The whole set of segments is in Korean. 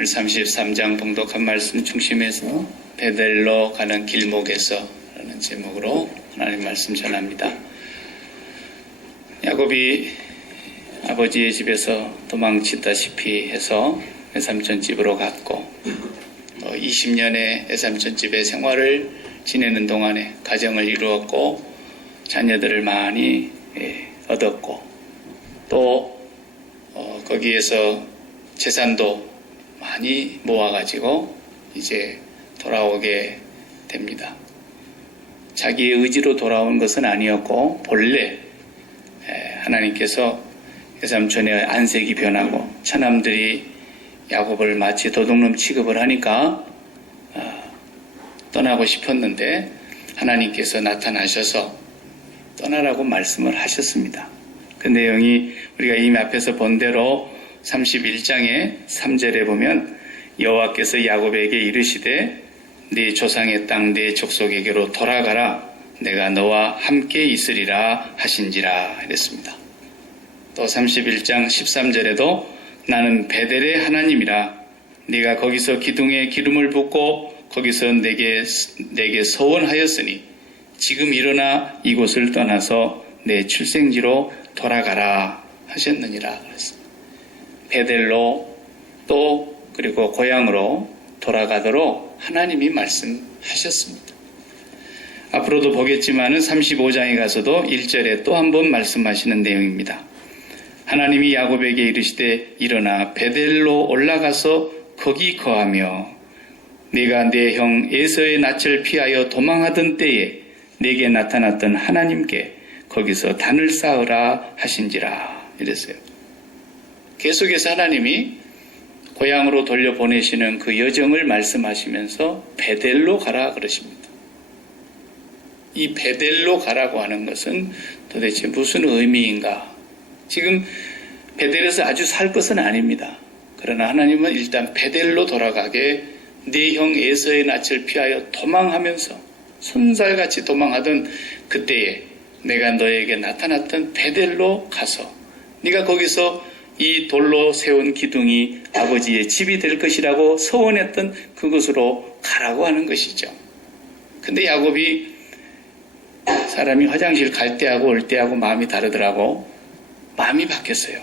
오늘 33장 봉독한 말씀 중심에서 베델로 가는 길목에서 라는 제목으로 하나님 말씀 전합니다. 야곱이 아버지의 집에서 도망치다시피 해서 외삼촌 집으로 갔고 20년의 외삼촌 집의 생활을 지내는 동안에 가정을 이루었고 자녀들을 많이 얻었고 또 거기에서 재산도 많이 모아가지고 이제 돌아오게 됩니다. 자기의 의지로 돌아온 것은 아니었고 본래 하나님께서 외삼촌의 안색이 변하고 처남들이 야곱을 마치 도둑놈 취급을 하니까 떠나고 싶었는데 하나님께서 나타나셔서 떠나라고 말씀을 하셨습니다. 그 내용이 우리가 이미 앞에서 본 대로 31장의 3절에 보면 여호와께서 야곱에게 이르시되 네 조상의 땅 네 족속에게로 돌아가라 내가 너와 함께 있으리라 하신지라 이랬습니다. 또 31장 13절에도 나는 베델의 하나님이라 네가 거기서 기둥에 기름을 붓고 거기서 내게 서원하였으니 지금 일어나 이곳을 떠나서 내 출생지로 돌아가라 하셨느니라 그랬습니다. 베델로 또 그리고 고향으로 돌아가도록 하나님이 말씀하셨습니다. 앞으로도 보겠지만은 35장에 가서도 1절에 또 한 번 말씀하시는 내용입니다. 하나님이 야곱에게 이르시되 일어나 베델로 올라가서 거기 거하며 네가 내 형 에서의 낯을 피하여 도망하던 때에 내게 나타났던 하나님께 거기서 단을 쌓으라 하신지라 이랬어요. 계속해서 하나님이 고향으로 돌려보내시는 그 여정을 말씀하시면서 베델로 가라 그러십니다. 이 베델로 가라고 하는 것은 도대체 무슨 의미인가? 지금 베델에서 아주 살 것은 아닙니다. 그러나 하나님은 일단 베델로 돌아가게 네 형 에서의 낯을 피하여 도망하면서 손살같이 도망하던 그때에 내가 너에게 나타났던 베델로 가서 네가 거기서 이 돌로 세운 기둥이 아버지의 집이 될 것이라고 서원했던 그곳으로 가라고 하는 것이죠. 근데 야곱이 사람이 화장실 갈 때하고 올 때하고 마음이 다르더라고. 마음이 바뀌었어요.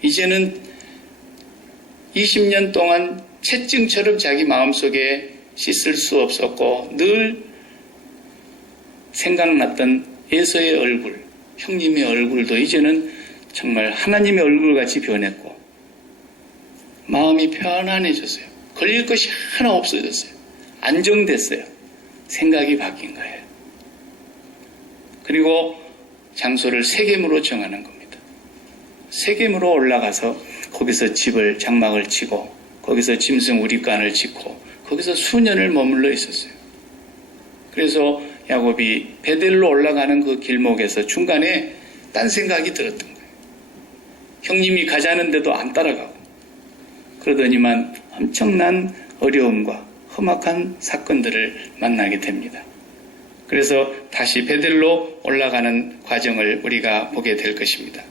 이제는 20년 동안 채증처럼 자기 마음속에 씻을 수 없었고 늘 생각났던 에서의 얼굴, 형님의 얼굴도 이제는 정말 하나님의 얼굴같이 변했고 마음이 편안해졌어요. 걸릴 것이 하나 없어졌어요. 안정됐어요. 생각이 바뀐 거예요. 그리고 장소를 세겜으로 정하는 겁니다. 세겜으로 올라가서 거기서 집을 장막을 치고 거기서 짐승 우립관을 짓고 거기서 수년을 머물러 있었어요. 그래서 야곱이 베델로 올라가는 그 길목에서 중간에 딴 생각이 들었던 거예요. 형님이 가자는데도 안 따라가고 그러더니만 엄청난 어려움과 험악한 사건들을 만나게 됩니다. 그래서 다시 베델로 올라가는 과정을 우리가 보게 될 것입니다.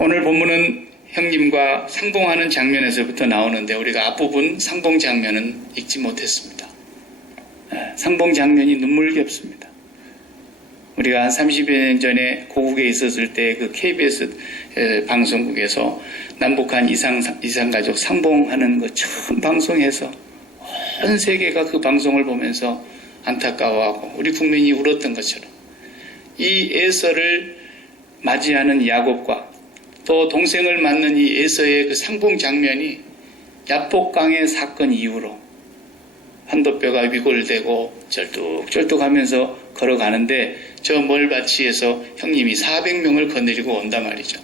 오늘 본문은 형님과 상봉하는 장면에서부터 나오는데 우리가 앞부분 상봉 장면은 읽지 못했습니다. 상봉 장면이 눈물겹습니다. 우리가 한 30여 년 전에 고국에 있었을 때 그 KBS 방송국에서 남북한 이산가족 상봉하는 거 처음 방송해서 온 세계가 그 방송을 보면서 안타까워하고 우리 국민이 울었던 것처럼 이 에서를 맞이하는 야곱과 또 동생을 맞는 이 에서의 그 상봉 장면이 야복강의 사건 이후로 한도뼈가 위골되고 쩔뚝쩔뚝하면서 걸어가는데 저 멀밭이에서 형님이 400명을 거느리고 온단 말이죠.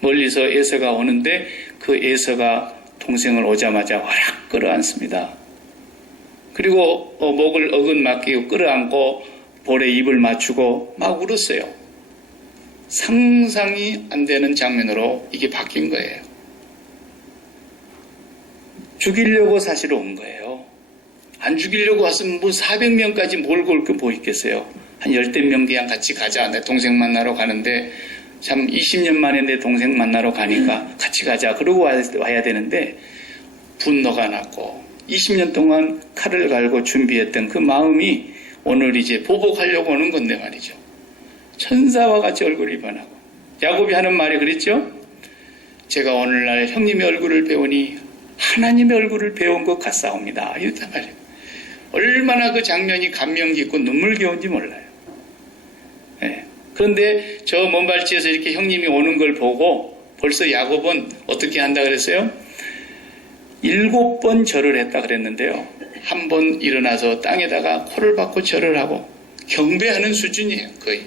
멀리서 에서가 오는데 그 에서가 동생을 오자마자 와락 끌어안습니다. 그리고 목을 어긋 맡기고 끌어안고 볼에 입을 맞추고 막 울었어요. 상상이 안 되는 장면으로 이게 바뀐 거예요. 죽이려고 사실 온 거예요. 안 죽이려고 왔으면 뭐 400명까지 몰고 올 게 뭐 있겠어요. 한 10명 그냥 같이 가자. 내 동생 만나러 가는데 참 20년 만에 내 동생 만나러 가니까 같이 가자 그러고 와야 되는데 분노가 났고 20년 동안 칼을 갈고 준비했던 그 마음이 오늘 이제 보복하려고 오는 건데 말이죠. 천사와 같이 얼굴이 변하고 야곱이 하는 말이 그랬죠. 제가 오늘날 형님의 얼굴을 배우니 하나님의 얼굴을 배운 것 같사옵니다. 이랬단 말이에요. 얼마나 그 장면이 감명 깊고 눈물겨운지 몰라요. 네. 그런데 저 먼 발치에서 이렇게 형님이 오는 걸 보고 벌써 야곱은 어떻게 한다 그랬어요? 7번 절을 했다 그랬는데요. 한 번 일어나서 땅에다가 코를 박고 절을 하고 경배하는 수준이에요. 거의.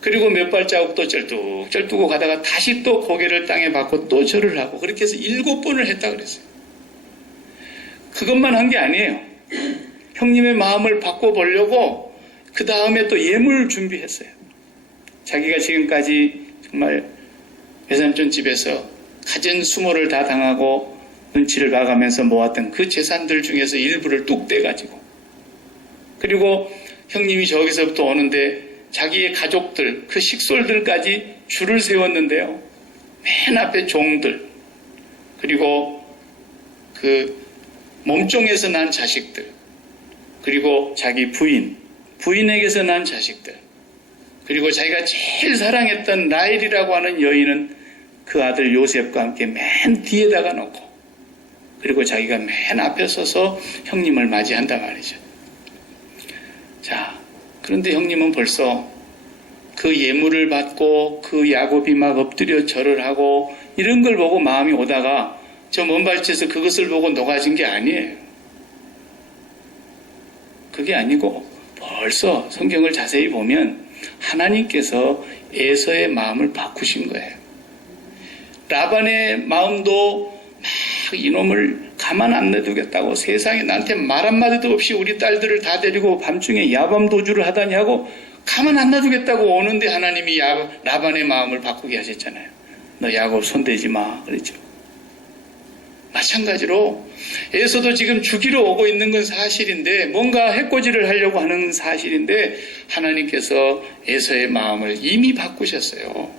그리고 몇 발자국 또 쩔뚝 가다가 다시 또 고개를 땅에 박고 또 절을 하고 그렇게 해서 7번을 했다 그랬어요. 그것만 한 게 아니에요. 형님의 마음을 바꿔보려고 그 다음에 또 예물을 준비했어요. 자기가 지금까지 정말 외삼촌 집에서 가진 수모를 다 당하고 눈치를 봐가면서 모았던 그 재산들 중에서 일부를 뚝 떼가지고 그리고 형님이 저기서부터 오는데 자기의 가족들, 그 식솔들까지 줄을 세웠는데요. 맨 앞에 종들 그리고 그 몸종에서 난 자식들 그리고 자기 부인에게서 난 자식들 그리고 자기가 제일 사랑했던 라헬이라고 하는 여인은 그 아들 요셉과 함께 맨 뒤에다가 놓고 그리고 자기가 맨 앞에 서서 형님을 맞이한단 말이죠. 자, 그런데 형님은 벌써 그 예물을 받고 그 야곱이 막 엎드려 절을 하고 이런 걸 보고 마음이 오다가 저 먼 발치에서 그것을 보고 녹아진 게 아니에요. 그게 아니고 벌써 성경을 자세히 보면 하나님께서 에서의 마음을 바꾸신 거예요. 라반의 마음도 막 이놈을 가만 안 내두겠다고 세상에 나한테 말 한마디도 없이 우리 딸들을 다 데리고 밤중에 야밤 도주를 하다니 하고 가만 안 놔두겠다고 오는데 하나님이 라반의 마음을 바꾸게 하셨잖아요. 너 야곱 손대지 마 그랬죠. 마찬가지로 에서도 지금 죽이러 오고 있는 건 사실인데 뭔가 해코지를 하려고 하는 사실인데 하나님께서 에서의 마음을 이미 바꾸셨어요.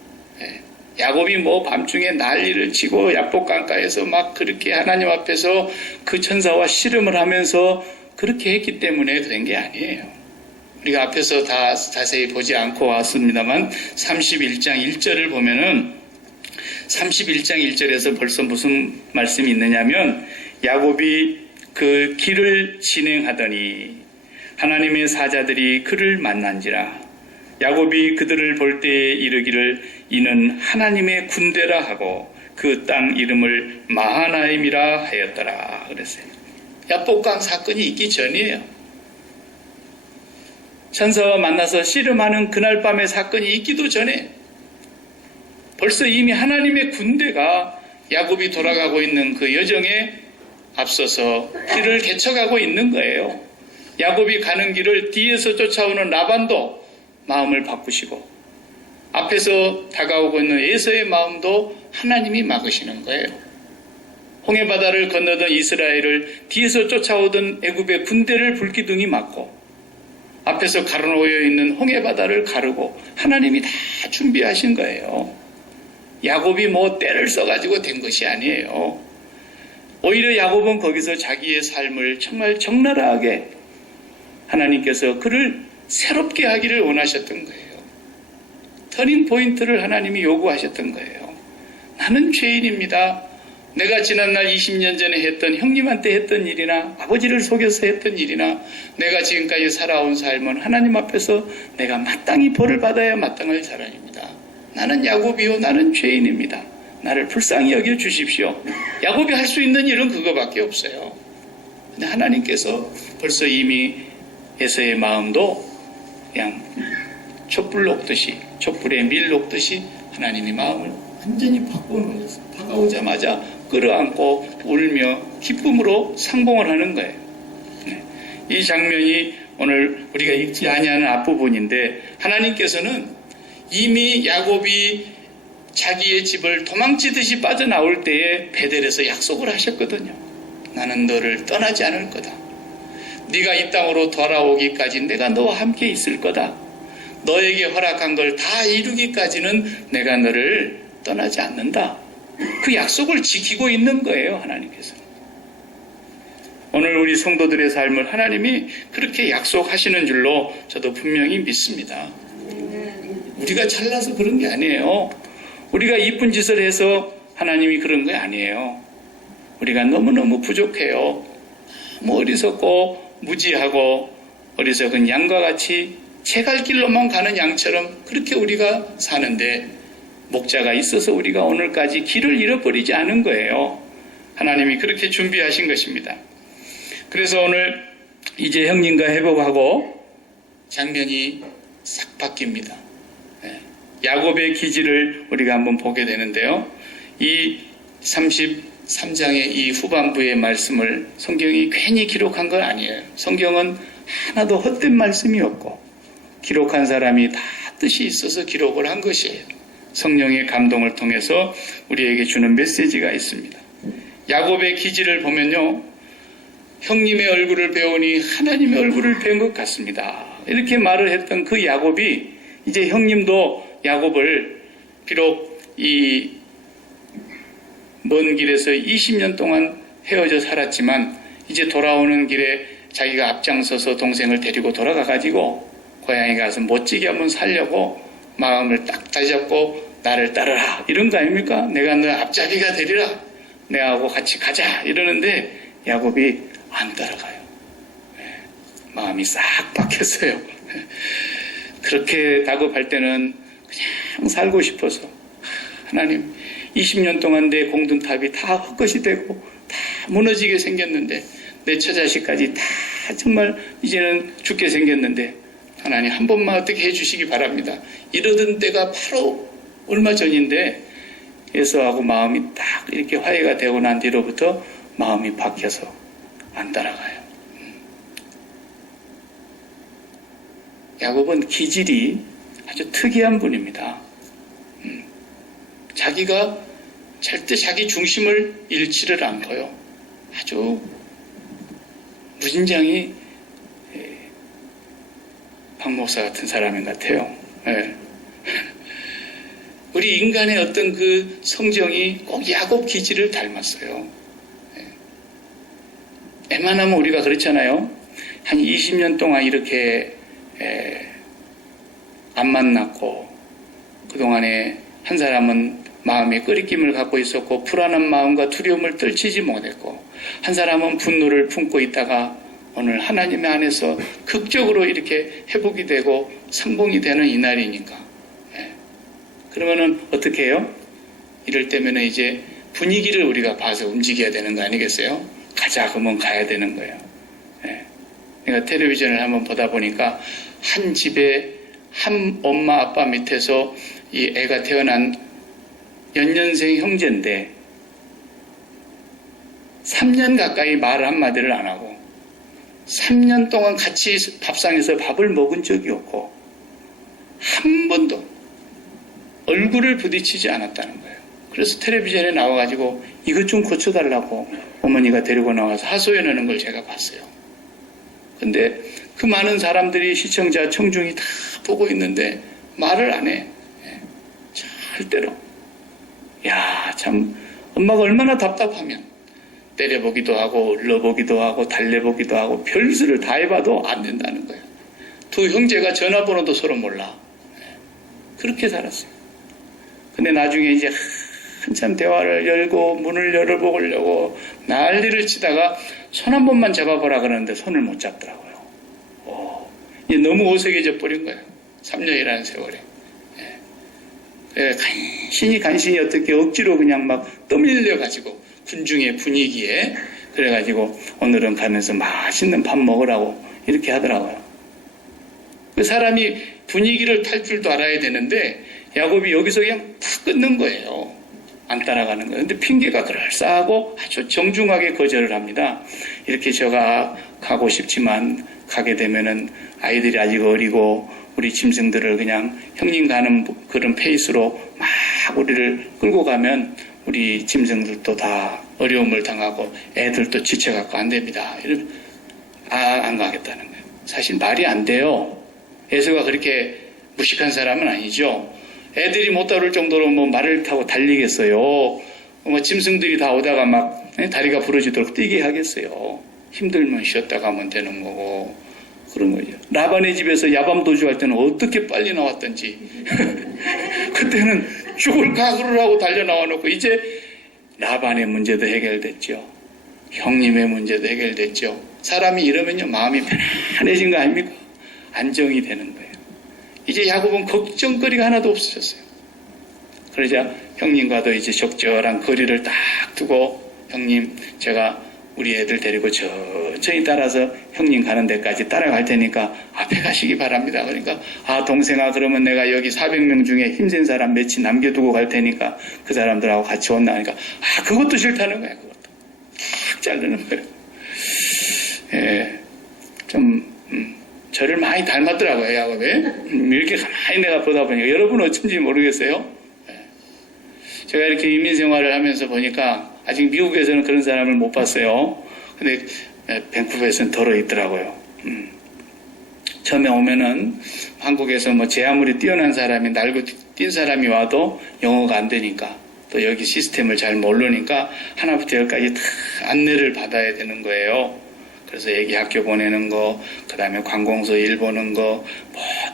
야곱이 뭐 밤중에 난리를 치고 야복강가에서 막 그렇게 하나님 앞에서 그 천사와 씨름을 하면서 그렇게 했기 때문에 된 게 아니에요. 우리가 앞에서 다 자세히 보지 않고 왔습니다만 31장 1절을 보면은 31장 1절에서 벌써 무슨 말씀이 있느냐면 야곱이 그 길을 진행하더니 하나님의 사자들이 그를 만난지라 야곱이 그들을 볼 때에 이르기를 이는 하나님의 군대라 하고 그 땅 이름을 마하나임이라 하였더라 그랬어요. 야복강 사건이 있기 전이에요. 천사와 만나서 씨름하는 그날 밤의 사건이 있기도 전에 벌써 이미 하나님의 군대가 야곱이 돌아가고 있는 그 여정에 앞서서 길을 개척하고 있는 거예요. 야곱이 가는 길을 뒤에서 쫓아오는 라반도 마음을 바꾸시고 앞에서 다가오고 있는 에서의 마음도 하나님이 막으시는 거예요. 홍해바다를 건너던 이스라엘을 뒤에서 쫓아오던 애굽의 군대를 불기둥이 막고 앞에서 가로놓여 있는 홍해바다를 가르고 하나님이 다 준비하신 거예요. 야곱이 뭐 때를 써가지고 된 것이 아니에요. 오히려 야곱은 거기서 자기의 삶을 정말 적나라하게 하나님께서 그를 새롭게 하기를 원하셨던 거예요. 터닝 포인트를 하나님이 요구하셨던 거예요. 나는 죄인입니다. 내가 지난날 20년 전에 했던 형님한테 했던 일이나 아버지를 속여서 했던 일이나 내가 지금까지 살아온 삶은 하나님 앞에서 내가 마땅히 벌을 받아야 마땅할 사람입니다. 나는 야곱이요 나는 죄인입니다. 나를 불쌍히 여겨 주십시오. 야곱이 할 수 있는 일은 그거밖에 없어요. 근데 하나님께서 벌써 이미 에서의 마음도 그냥 촛불 녹듯이 촛불에 밀 녹듯이 하나님의 마음을 완전히 바꿔놓으셨어요. 다가오자마자 끌어안고 울며 기쁨으로 상봉을 하는 거예요. 이 장면이 오늘 우리가 읽지 아니하는 앞부분인데 하나님께서는 이미 야곱이 자기의 집을 도망치듯이 빠져나올 때에 베델에서 약속을 하셨거든요. 나는 너를 떠나지 않을 거다. 네가 이 땅으로 돌아오기까지 내가 너와 함께 있을 거다. 너에게 허락한 걸 다 이루기까지는 내가 너를 떠나지 않는다. 그 약속을 지키고 있는 거예요, 하나님께서. 오늘 우리 성도들의 삶을 하나님이 그렇게 약속하시는 줄로 저도 분명히 믿습니다. 우리가 잘나서 그런 게 아니에요. 우리가 이쁜 짓을 해서 하나님이 그런 게 아니에요. 우리가 너무너무 부족해요. 너무 어리석고 무지하고 어리석은 양과 같이 제 갈 길로만 가는 양처럼 그렇게 우리가 사는데 목자가 있어서 우리가 오늘까지 길을 잃어버리지 않은 거예요. 하나님이 그렇게 준비하신 것입니다. 그래서 오늘 이제 형님과 회복하고 장면이 싹 바뀝니다. 야곱의 기질을 우리가 한번 보게 되는데요. 이 33장의 이 후반부의 말씀을 성경이 괜히 기록한 건 아니에요. 성경은 하나도 헛된 말씀이 없고 기록한 사람이 다 뜻이 있어서 기록을 한 것이에요. 성령의 감동을 통해서 우리에게 주는 메시지가 있습니다. 야곱의 기질을 보면요. 형님의 얼굴을 배우니 하나님의 얼굴을 배운 것 같습니다. 이렇게 말을 했던 그 야곱이 이제 형님도 야곱을 비록 이 먼 길에서 20년 동안 헤어져 살았지만 이제 돌아오는 길에 자기가 앞장서서 동생을 데리고 돌아가가지고 고향에 가서 멋지게 한번 살려고 마음을 딱 다잡고 나를 따르라 이런 거 아닙니까? 내가 너 앞잡이가 되리라. 내하고 같이 가자 이러는데 야곱이 안 따라가요. 마음이 싹 박혔어요. 그렇게 다급할 때는 그냥 살고 싶어서 하나님 20년 동안 내 공든탑이 다 헛것이 되고 다 무너지게 생겼는데 내 처자식까지 다 정말 이제는 죽게 생겼는데 하나님 한 번만 어떻게 해주시기 바랍니다. 이러던 때가 바로 얼마 전인데 에서하고 마음이 딱 이렇게 화해가 되고 난 뒤로부터 마음이 박혀서 안 따라가요. 야곱은 기질이 아주 특이한 분입니다. 자기가 절대 자기 중심을 잃지를 않고요. 아주 무진장이 박 목사 같은 사람인 것 같아요. 네. 우리 인간의 어떤 그 성정이 꼭 야곱 기질을 닮았어요. 네. 웬만하면 우리가 그렇잖아요. 한 20년 동안 이렇게 안 만났고 그동안에 한 사람은 마음에 끓이김을 갖고 있었고 불안한 마음과 두려움을 떨치지 못했고 한 사람은 분노를 품고 있다가 오늘 하나님의 안에서 극적으로 이렇게 회복이 되고 상봉이 되는 이날이니까 그러면은 어떻게 해요? 이럴 때면은 이제 분위기를 우리가 봐서 움직여야 되는 거 아니겠어요? 가자 그러면 가야 되는 거예요. 내가 텔레비전을 한번 보다 보니까 한 집에 한 엄마 아빠 밑에서 이 애가 태어난 연년생 형제인데 3년 가까이 말 한마디를 안 하고 3년 동안 같이 밥상에서 밥을 먹은 적이 없고 한 번도 얼굴을 부딪히지 않았다는 거예요. 그래서 텔레비전에 나와가지고 이것 좀 고쳐달라고 어머니가 데리고 나와서 하소연하는 걸 제가 봤어요. 근데 그 많은 사람들이 시청자 청중이 다 보고 있는데 말을 안 해. 절대로. 야, 참 엄마가 얼마나 답답하면 때려보기도 하고 울러보기도 하고 달래보기도 하고 별수를 다 해봐도 안 된다는 거예요. 두 형제가 전화번호도 서로 몰라. 그렇게 살았어요. 근데 나중에 이제 한참 대화를 열고 문을 열어보려고 난리를 치다가 손 한 번만 잡아보라 그러는데 손을 못 잡더라고요. 너무 어색해져 버린 거예요. 3년이라는 세월에. 간신히 어떻게 억지로 그냥 막 떠밀려가지고 군중의 분위기에 그래가지고 오늘은 가면서 맛있는 밥 먹으라고 이렇게 하더라고요. 그 사람이 분위기를 탈 줄도 알아야 되는데 야곱이 여기서 그냥 탁 끊는 거예요. 안 따라가는 거예요. 근데 핑계가 그럴싸하고 아주 정중하게 거절을 합니다. 이렇게 제가 가고 싶지만 가게 되면은 아이들이 아직 어리고 우리 짐승들을 그냥 형님 가는 그런 페이스로 막 우리를 끌고 가면 우리 짐승들도 다 어려움을 당하고 애들도 지쳐갖고 안 됩니다. 안 가겠다는 거예요. 사실 말이 안 돼요. 에서가 그렇게 무식한 사람은 아니죠. 애들이 못 다룰 정도로 뭐 말을 타고 달리겠어요. 뭐 짐승들이 다 오다가 막 다리가 부러지도록 뛰게 하겠어요. 힘들면 쉬었다 가면 되는 거고 그런 거죠. 라반의 집에서 야밤 도주할 때는 어떻게 빨리 나왔던지 그때는 죽을 각오를 하고 달려 나와놓고 이제 라반의 문제도 해결됐죠. 형님의 문제도 해결됐죠. 사람이 이러면요 마음이 편안해진 거 아닙니까? 안정이 되는 거예요. 이제 야곱은 걱정거리가 하나도 없어졌어요. 그러자 형님과도 이제 적절한 거리를 딱 두고 형님 제가 우리 애들 데리고 천천히 따라서 형님 가는 데까지 따라갈 테니까 앞에 가시기 바랍니다. 그러니까 동생아 그러면 내가 여기 400명 중에 힘센 사람 몇이 남겨두고 갈 테니까 그 사람들하고 같이 온다 하니까 그것도 싫다는 거야. 그것도 딱 자르는 거예요. 예, 저를 많이 닮았더라고요. 야곱이 이렇게 가만히 내가 보다 보니까 여러분 어쩐지 모르겠어요. 제가 이렇게 이민 생활을 하면서 보니까 아직 미국에서는 그런 사람을 못 봤어요. 근데 밴쿠버에서는 덜어 있더라고요. 처음에 오면은 한국에서 뭐 제 아무리 뛰어난 사람이 날고 뛴 사람이 와도 영어가 안 되니까 또 여기 시스템을 잘 모르니까 하나부터 열까지 다 안내를 받아야 되는 거예요. 그래서 애기 학교 보내는 거, 그 다음에 관공서 일 보는 거,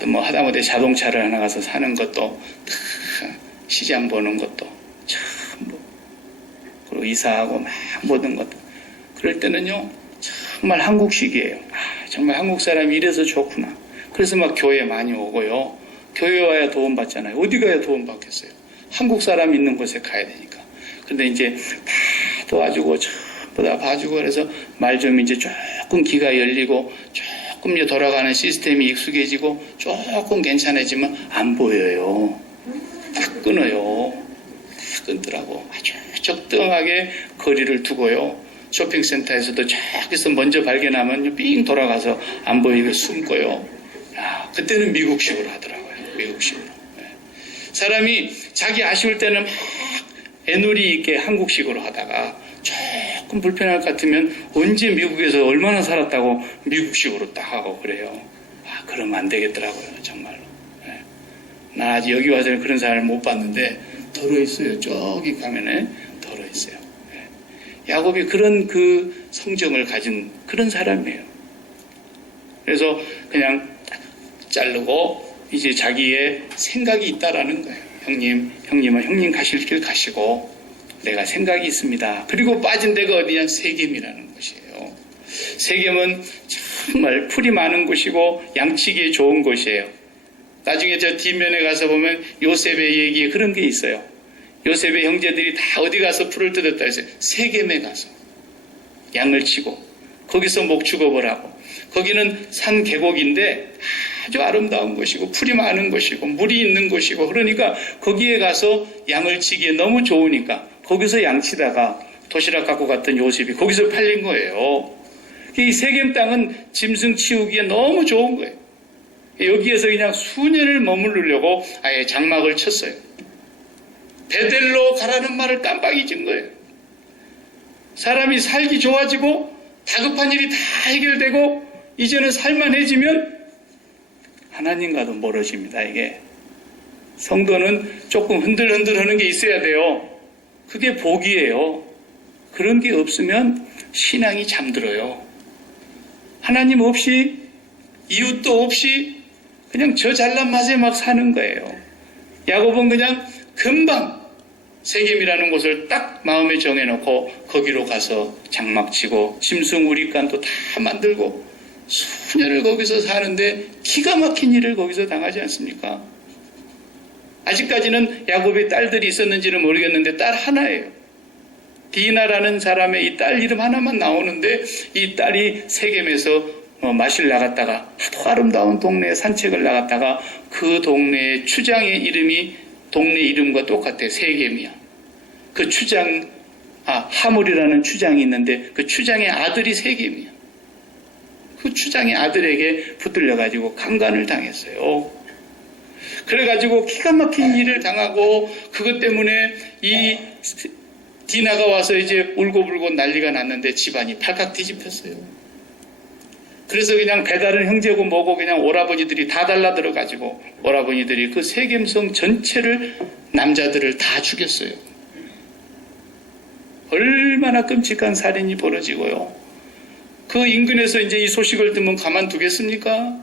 뭐 하다못해 자동차를 하나 가서 사는 것도 다 시장 보는 것도 전부 그리고 이사하고 막 모든 것도 그럴 때는요 정말 한국식이에요. 정말 한국 사람이 이래서 좋구나. 그래서 막 교회 많이 오고요. 교회 와야 도움 받잖아요. 어디 가야 도움 받겠어요? 한국 사람 있는 곳에 가야 되니까. 근데 이제 다 도와주고 전부 다 봐주고 그래서 말 좀 이제 조금 귀가 열리고 조금 이제 돌아가는 시스템이 익숙해지고 조금 괜찮아지면 안 보여요. 딱 끊어요. 딱 끊더라고. 아주 적당하게 거리를 두고요. 쇼핑센터에서도 저기서 먼저 발견하면 삥 돌아가서 안 보이게 숨고요. 그때는 미국식으로 하더라고요. 미국식으로. 사람이 자기 아쉬울 때는 막 애누리 있게 한국식으로 하다가 조금 불편할 것 같으면 언제 미국에서 얼마나 살았다고 미국식으로 딱 하고 그래요. 그러면 안 되겠더라고요. 정말로. 나 아직 여기 와서는 그런 사람을 못 봤는데 덜어 있어요. 저기 가면에 덜어 있어요. 야곱이 그런 그 성정을 가진 그런 사람이에요. 그래서 그냥 자르고 이제 자기의 생각이 있다라는 거예요. 형님은 형님 가실 길 가시고 내가 생각이 있습니다. 그리고 빠진 데가 어디냐? 세겜이라는 곳이에요. 세겜은 정말 풀이 많은 곳이고 양치기에 좋은 곳이에요. 나중에 저 뒷면에 가서 보면 요셉의 얘기에 그런 게 있어요. 요셉의 형제들이 다 어디 가서 풀을 뜯었다 했어요. 세겜에 가서 양을 치고 거기서 목 죽어보라고. 거기는 산 계곡인데 아주 아름다운 곳이고 풀이 많은 곳이고 물이 있는 곳이고 그러니까 거기에 가서 양을 치기에 너무 좋으니까 거기서 양치다가 도시락 갖고 갔던 요셉이 거기서 팔린 거예요. 이 세겜 땅은 짐승 치우기에 너무 좋은 거예요. 여기에서 그냥 수년을 머무르려고 아예 장막을 쳤어요. 베델로 가라는 말을 깜빡 잊은 거예요. 사람이 살기 좋아지고 다급한 일이 다 해결되고 이제는 살만해지면 하나님과도 멀어집니다. 이게 성도는 조금 흔들흔들 하는 게 있어야 돼요. 그게 복이에요. 그런 게 없으면 신앙이 잠들어요. 하나님 없이 이웃도 없이 그냥 저 잘난 맛에 막 사는 거예요. 야곱은 그냥 금방 세겜이라는 곳을 딱 마음에 정해놓고 거기로 가서 장막치고 짐승 우리간도 다 만들고 수년을 거기서 사는데 기가 막힌 일을 거기서 당하지 않습니까? 아직까지는 야곱의 딸들이 있었는지는 모르겠는데 딸 하나예요. 디나라는 사람의 이 딸 이름 하나만 나오는데 이 딸이 세겜에서 마실 나갔다가 하도 아름다운 동네에 산책을 나갔다가 그 동네의 추장의 이름이 동네 이름과 똑같아. 세겜이야. 그 추장 하물이라는 추장이 있는데 그 추장의 아들이 세겜이야. 그 추장의 아들에게 붙들려가지고 강간을 당했어요. 그래가지고 기가 막힌 일을 당하고 그것 때문에 이 디나가 와서 이제 울고불고 난리가 났는데 집안이 팔칵 뒤집혔어요. 그래서 그냥 배다른 형제고 뭐고 그냥 오라버니들이 다 달라들어가지고 오라버니들이 그 세겜성 전체를 남자들을 다 죽였어요. 얼마나 끔찍한 살인이 벌어지고요. 그 인근에서 이제 이 소식을 듣면 가만두겠습니까?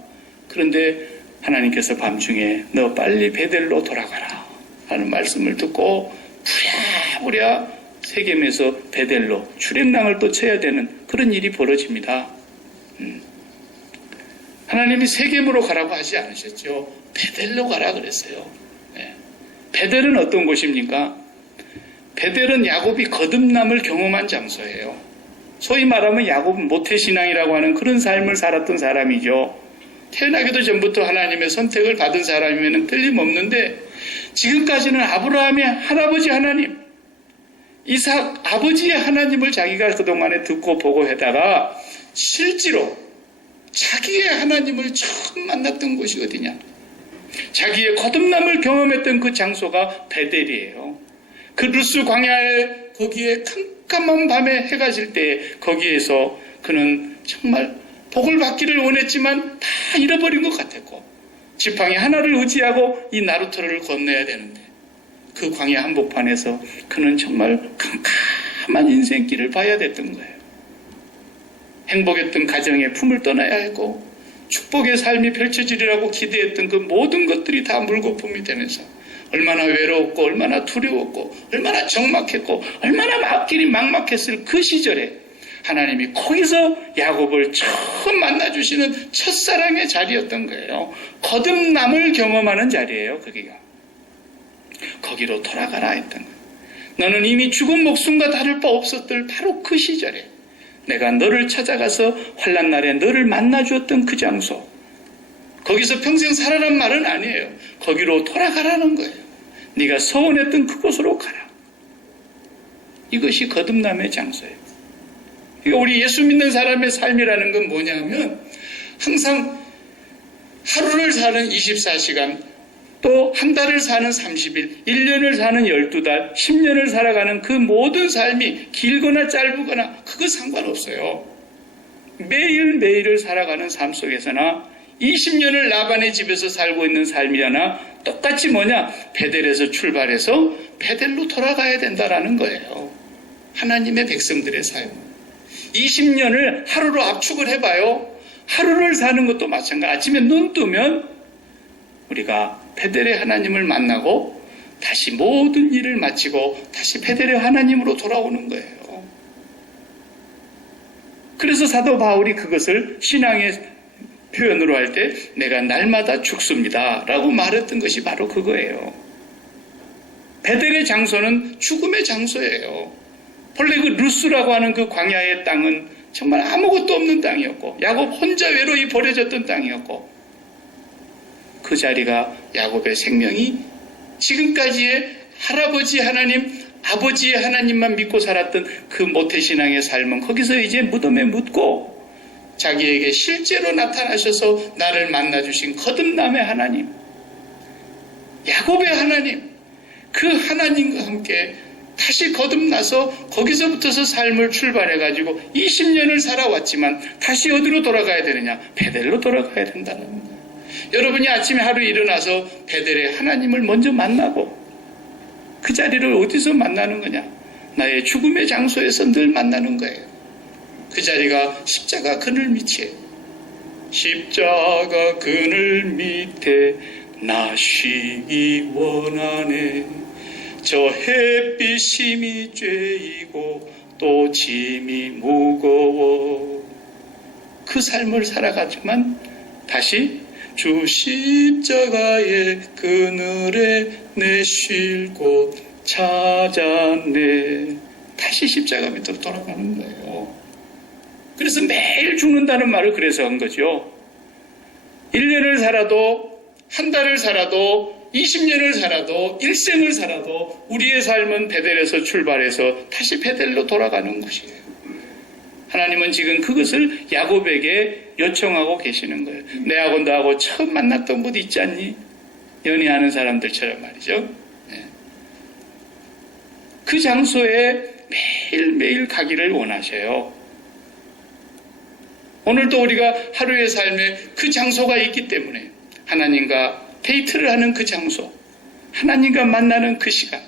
그런데 하나님께서 밤중에 너 빨리 베델로 돌아가라 하는 말씀을 듣고 부랴부랴 세겜에서 베델로 출애굽을 또 쳐야 되는 그런 일이 벌어집니다. 하나님이 세겜으로 가라고 하지 않으셨죠. 베델로 가라 그랬어요. 네. 베델은 어떤 곳입니까? 베델은 야곱이 거듭남을 경험한 장소예요. 소위 말하면 야곱은 모태신앙이라고 하는 그런 삶을 살았던 사람이죠. 태어나기도 전부터 하나님의 선택을 받은 사람이면 틀림없는데 지금까지는 아브라함의 할아버지 하나님, 이삭 아버지의 하나님을 자기가 그동안에 듣고 보고 하다가 실제로 자기의 하나님을 처음 만났던 곳이 어디냐? 자기의 거듭남을 경험했던 그 장소가 베델이에요. 그 루스 광야에 거기에 캄캄한 밤에 해가 질 때에 거기에서 그는 정말 복을 받기를 원했지만 다 잃어버린 것 같았고 지팡이 하나를 의지하고 이 나루터를 건너야 되는데 그 광야 한복판에서 그는 정말 캄캄한 인생길을 봐야 됐던 거예요. 행복했던 가정의 품을 떠나야 했고 축복의 삶이 펼쳐지리라고 기대했던 그 모든 것들이 다 물거품이 되면서 얼마나 외로웠고 얼마나 두려웠고 얼마나 적막했고 얼마나 앞길이 막막했을 그 시절에 하나님이 거기서 야곱을 처음 만나주시는 첫사랑의 자리였던 거예요. 거듭남을 경험하는 자리예요. 거기가. 거기로 돌아가라 했던 거예요. 너는 이미 죽은 목숨과 다를 바 없었던 바로 그 시절에 내가 너를 찾아가서 환난 날에 너를 만나주었던 그 장소, 거기서 평생 살아란 말은 아니에요. 거기로 돌아가라는 거예요. 네가 서원했던 그곳으로 가라. 이것이 거듭남의 장소예요. 그러니까 우리 예수 믿는 사람의 삶이라는 건 뭐냐면 항상 하루를 사는 24시간, 또 한 달을 사는 30일, 1년을 사는 12달, 10년을 살아가는 그 모든 삶이 길거나 짧거나 그거 상관없어요. 매일매일을 살아가는 삶 속에서나 20년을 라반의 집에서 살고 있는 삶이나 똑같이 뭐냐? 베델에서 출발해서 베델로 돌아가야 된다라는 거예요. 하나님의 백성들의 삶. 20년을 하루로 압축을 해봐요. 하루를 사는 것도 마찬가지. 아침에 눈 뜨면 우리가 베델의 하나님을 만나고 다시 모든 일을 마치고 다시 베델의 하나님으로 돌아오는 거예요. 그래서 사도 바울이 그것을 신앙의 표현으로 할 때 내가 날마다 죽습니다 라고 말했던 것이 바로 그거예요. 베델의 장소는 죽음의 장소예요. 본래 그 루스라고 하는 그 광야의 땅은 정말 아무것도 없는 땅이었고 야곱 혼자 외로이 버려졌던 땅이었고 그 자리가 야곱의 생명이 지금까지의 할아버지 하나님, 아버지의 하나님만 믿고 살았던 그 모태신앙의 삶은 거기서 이제 무덤에 묻고 자기에게 실제로 나타나셔서 나를 만나주신 거듭남의 하나님, 야곱의 하나님, 그 하나님과 함께 다시 거듭나서 거기서부터서 삶을 출발해가지고 20년을 살아왔지만 다시 어디로 돌아가야 되느냐? 베델로 돌아가야 된다는 거예요. 여러분이 아침에 하루 일어나서 베델의 하나님을 먼저 만나고 그 자리를 어디서 만나는 거냐? 나의 죽음의 장소에서 늘 만나는 거예요. 그 자리가 십자가 그늘 밑이에요. 십자가 그늘 밑에 나 쉬기 원하네. 저 햇빛이 쬐이고 또 짐이 무거워. 그 삶을 살아가지만 다시 주 십자가의 그늘에 내 쉴 곳 찾았네. 다시 십자가 밑으로 돌아가는 거예요. 그래서 매일 죽는다는 말을 그래서 한 거죠. 1년을 살아도, 한 달을 살아도, 20년을 살아도, 일생을 살아도 우리의 삶은 베델에서 출발해서 다시 베델로 돌아가는 것이에요. 하나님은 지금 그것을 야곱에게 요청하고 계시는 거예요. 내하고 너하고 처음 만났던 곳 있지 않니? 연애하는 사람들처럼 말이죠. 네. 그 장소에 매일매일 가기를 원하셔요. 오늘도 우리가 하루의 삶에 그 장소가 있기 때문에 하나님과 데이트를 하는 그 장소, 하나님과 만나는 그 시간,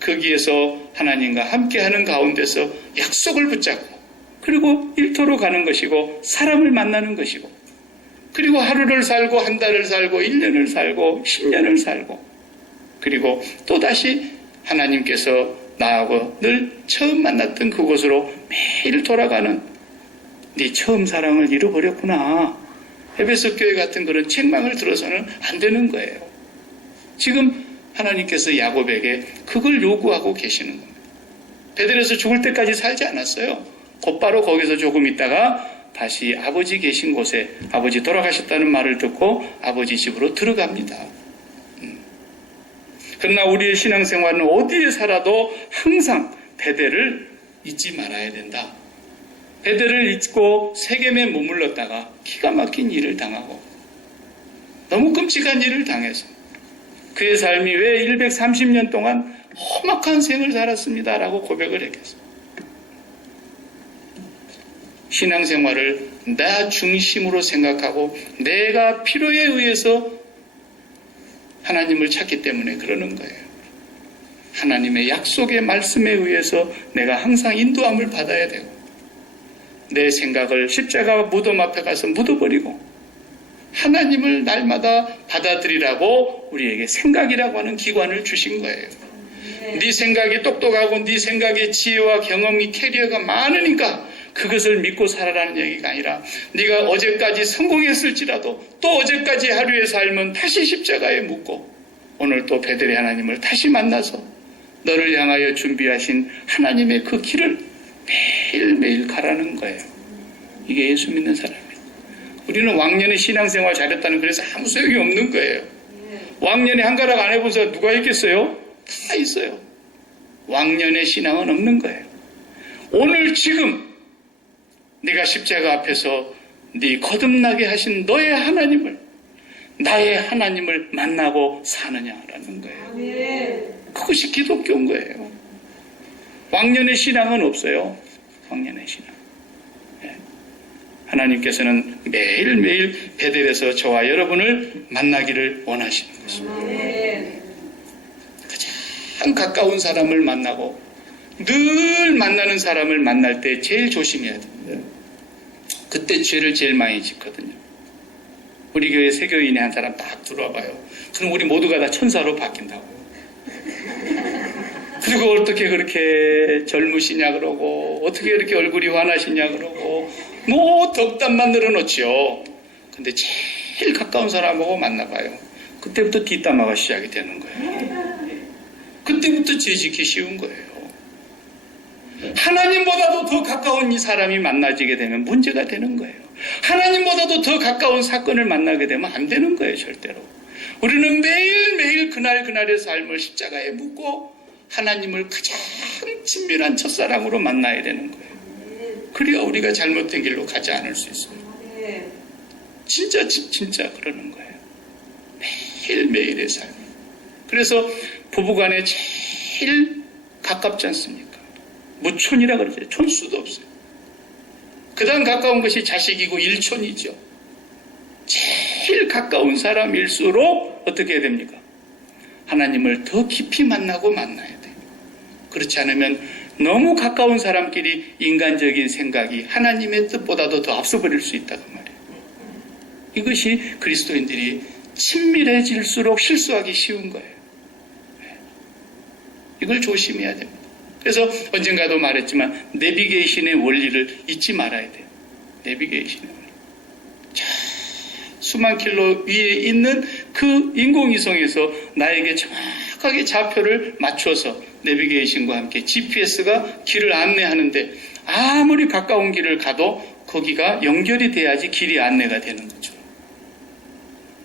거기에서 하나님과 함께하는 가운데서 약속을 붙잡고 그리고 일터로 가는 것이고 사람을 만나는 것이고 그리고 하루를 살고 한 달을 살고 1년을 살고 10년을 살고 그리고 또다시 하나님께서 나하고 늘 처음 만났던 그곳으로 매일 돌아가는 네 처음 사랑을 잃어버렸구나. 에베소 교회 같은 그런 책망을 들어서는 안 되는 거예요. 지금 하나님께서 야곱에게 그걸 요구하고 계시는 겁니다. 베들에서 죽을 때까지 살지 않았어요. 곧바로 거기서 조금 있다가 다시 아버지 계신 곳에 아버지 돌아가셨다는 말을 듣고 아버지 집으로 들어갑니다. 그러나 우리의 신앙생활은 어디에 살아도 항상 베델을 잊지 말아야 된다. 베델을 잊고 세겜에 머물렀다가 기가 막힌 일을 당하고 너무 끔찍한 일을 당해서 그의 삶이 왜 130년 동안 험악한 생을 살았습니다라고 고백을 했겠습니다. 신앙생활을 나 중심으로 생각하고 내가 필요에 의해서 하나님을 찾기 때문에 그러는 거예요. 하나님의 약속의 말씀에 의해서 내가 항상 인도함을 받아야 되고 내 생각을 십자가 무덤 앞에 가서 묻어버리고 하나님을 날마다 받아들이라고 우리에게 생각이라고 하는 기관을 주신 거예요. 네 생각이 똑똑하고 네 생각의 지혜와 경험이 캐리어가 많으니까 그것을 믿고 살아라는 얘기가 아니라 네가 어제까지 성공했을지라도 또 어제까지 하루의 삶은 다시 십자가에 묻고 오늘 또 베델의 하나님을 다시 만나서 너를 향하여 준비하신 하나님의 그 길을 매일매일 가라는 거예요. 이게 예수 믿는 사람이에요. 우리는 왕년에 신앙생활 잘했다는 그래서 아무 소용이 없는 거예요. 왕년에 한가락 안 해본 사람 누가 있겠어요? 다 있어요. 왕년의 신앙은 없는 거예요. 오늘 지금 네가 십자가 앞에서 네 거듭나게 하신 너의 하나님을 나의 하나님을 만나고 사느냐라는 거예요. 그것이 기독교인 거예요. 왕년의 신앙은 없어요. 왕년의 신앙. 하나님께서는 매일매일 베델에서 저와 여러분을 만나기를 원하시는 것입니다. 가장 가까운 사람을 만나고 늘 만나는 사람을 만날 때 제일 조심해야 됩니다. 그때 죄를 제일 많이 짓거든요. 우리 교회 세교인이 한 사람 딱 들어와 봐요. 그럼 우리 모두가 다 천사로 바뀐다고. 그리고 어떻게 그렇게 젊으시냐 그러고 어떻게 이렇게 얼굴이 환하시냐 그러고 뭐 덕담만 늘어놓지요. 근데 제일 가까운 사람하고 만나봐요. 그때부터 뒷담화가 시작이 되는 거예요. 그때부터 죄 짓기 쉬운 거예요. 하나님보다도 더 가까운 이 사람이 만나지게 되면 문제가 되는 거예요. 하나님보다도 더 가까운 사건을 만나게 되면 안 되는 거예요. 절대로. 우리는 매일매일 그날의 삶을 십자가에 묻고 하나님을 가장 친밀한 첫사랑으로 만나야 되는 거예요. 그래야 우리가 잘못된 길로 가지 않을 수 있어요. 진짜 그러는 거예요. 매일매일의 삶. 그래서 부부간에 제일 가깝지 않습니까? 무촌이라 그러죠. 촌수도 없어요. 그 다음 가까운 것이 자식이고 일촌이죠. 제일 가까운 사람일수록 어떻게 해야 됩니까? 하나님을 더 깊이 만나고 만나야 돼요. 그렇지 않으면 너무 가까운 사람끼리 인간적인 생각이 하나님의 뜻보다도 더 앞서버릴 수 있다고 말이에요. 이것이 그리스도인들이 친밀해질수록 실수하기 쉬운 거예요. 이걸 조심해야 됩니다. 그래서 언젠가도 말했지만 내비게이션의 원리를 잊지 말아야 돼요. 내비게이션의 원리. 자, 수만 킬로 위에 있는 그 인공위성에서 나에게 정확하게 좌표를 맞춰서 내비게이션과 함께 GPS가 길을 안내하는데 아무리 가까운 길을 가도 거기가 연결이 돼야지 길이 안내가 되는 거죠.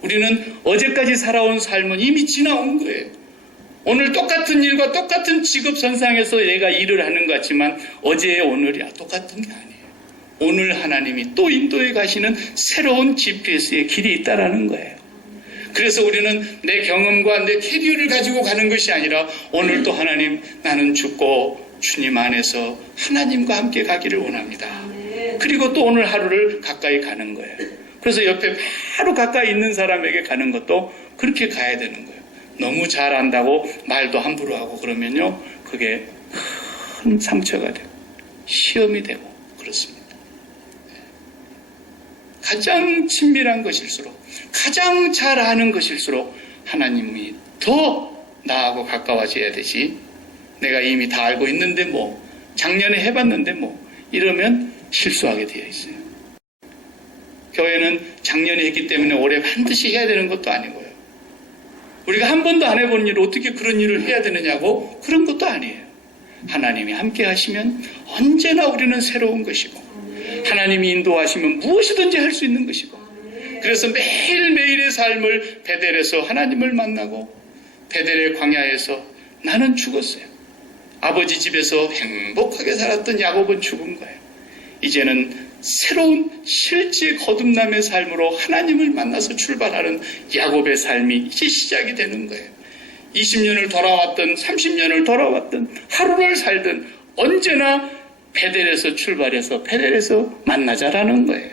우리는 어제까지 살아온 삶은 이미 지나온 거예요. 오늘 똑같은 일과 똑같은 직업 선상에서 내가 일을 하는 것 같지만 어제의 오늘이야 똑같은 게 아니에요. 오늘 하나님이 또 인도에 가시는 새로운 GPS의 길이 있다라는 거예요. 그래서 우리는 내 경험과 내 캐리어를 가지고 가는 것이 아니라 오늘 또 하나님 나는 죽고 주님 안에서 하나님과 함께 가기를 원합니다. 그리고 또 오늘 하루를 가까이 가는 거예요. 그래서 옆에 바로 가까이 있는 사람에게 가는 것도 그렇게 가야 되는 거예요. 너무 잘한다고 말도 함부로 하고 그러면요, 그게 큰 상처가 되고 시험이 되고 그렇습니다. 가장 친밀한 것일수록, 가장 잘 아는 것일수록 하나님이 더 나하고 가까워져야 되지, 내가 이미 다 알고 있는데 뭐, 작년에 해봤는데 뭐, 이러면 실수하게 되어 있어요. 교회는 작년에 했기 때문에 올해 반드시 해야 되는 것도 아니고요. 우리가 한 번도 안 해본 일을 어떻게 그런 일을 해야 되느냐고, 그런 것도 아니에요. 하나님이 함께 하시면 언제나 우리는 새로운 것이고, 하나님이 인도하시면 무엇이든지 할 수 있는 것이고, 그래서 매일매일의 삶을 베델에서 하나님을 만나고, 베델의 광야에서 나는 죽었어요. 아버지 집에서 행복하게 살았던 야곱은 죽은 거예요. 이제는 새로운 실제 거듭남의 삶으로 하나님을 만나서 출발하는 야곱의 삶이 이제 시작이 되는 거예요. 20년을 돌아왔든 30년을 돌아왔든 하루를 살든 언제나 베델에서 출발해서 베델에서 만나자라는 거예요.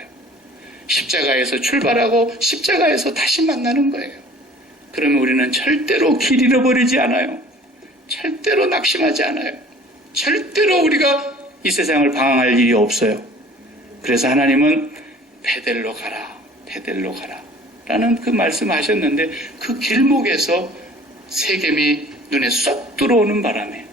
십자가에서 출발하고 십자가에서 다시 만나는 거예요. 그러면 우리는 절대로 길 잃어버리지 않아요. 절대로 낙심하지 않아요. 절대로 우리가 이 세상을 방황할 일이 없어요. 그래서 하나님은 베델로 가라, 베델로 가라 라는 그 말씀하셨는데, 그 길목에서 세겜이 눈에 쏙 들어오는 바람에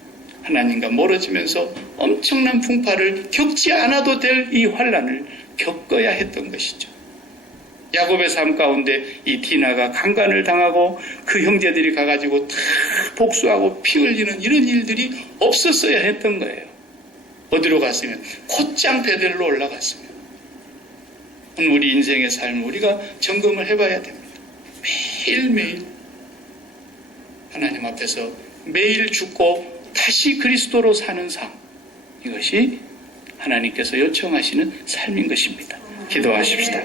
하나님과 멀어지면서 엄청난 풍파를 겪지 않아도 될 이 환난을 겪어야 했던 것이죠. 야곱의 삶 가운데 이 디나가 강간을 당하고 그 형제들이 가가지고 다 복수하고 피 흘리는 이런 일들이 없었어야 했던 거예요. 어디로 갔으면? 곧장 베델로 올라갔으면. 우리 인생의 삶을 우리가 점검을 해봐야 됩니다. 매일매일 하나님 앞에서 매일 죽고 다시 그리스도로 사는 삶, 이것이 하나님께서 요청하시는 삶인 것입니다. 기도하십시다.